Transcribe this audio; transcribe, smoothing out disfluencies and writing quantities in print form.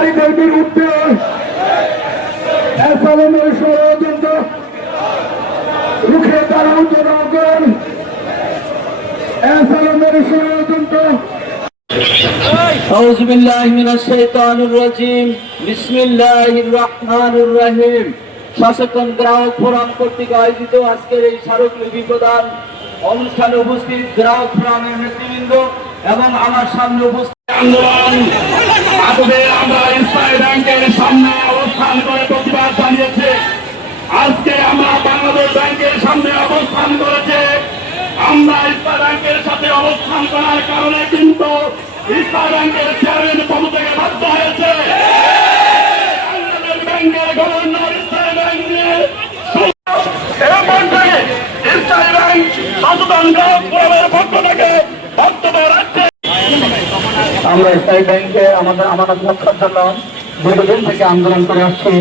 ছিনতাইকারীদের বিরুদ্ধে এসালামের ষড়যন্ত্র রুখে দাঁড়াও জনগণ। এসালামের ষড়যন্ত্র। আউযু বিল্লাহি মিনাশ শাইতানির রাজীম। বিসমিল্লাহির রহমানির রহিম। সচেতন গ্রাহক ফোরাম কর্তৃক আয়োজিত আজকের এই স্মারকলিপি প্রদান অনুষ্ঠানে উপস্থিত গ্রাহক ফোরামের নেতৃবৃন্দ এবং আমার সামনে উপস্থিত আন্দোলন আমরা ইসলামী ব্যাংকের সামনে অবস্থান করে প্রতিবাদ জানিয়েছি। আজকে আমরা বাংলাদেশ ব্যাংকের সামনে অবস্থান করেছে। আমরা ইসলামী ব্যাংকের সাথে অবস্থান করার কারণে কিন্তু ইসলামী ব্যাংকের চেয়ারম্যান পদ থেকে বাধ্য হয়েছে। বাংলাদেশ ব্যাংকের গভর্নর ইসলামী ব্যাংকের ইসলামী ব্যাংক সচেতন গ্রাহক ফোরামের পক্ষ থেকে বক্তব্য রাখছে। আমরা ইসলামী ব্যাংকে আমাদের আমানত রক্ষার জন্য দীর্ঘদিন থেকে আন্দোলন করে আসছি।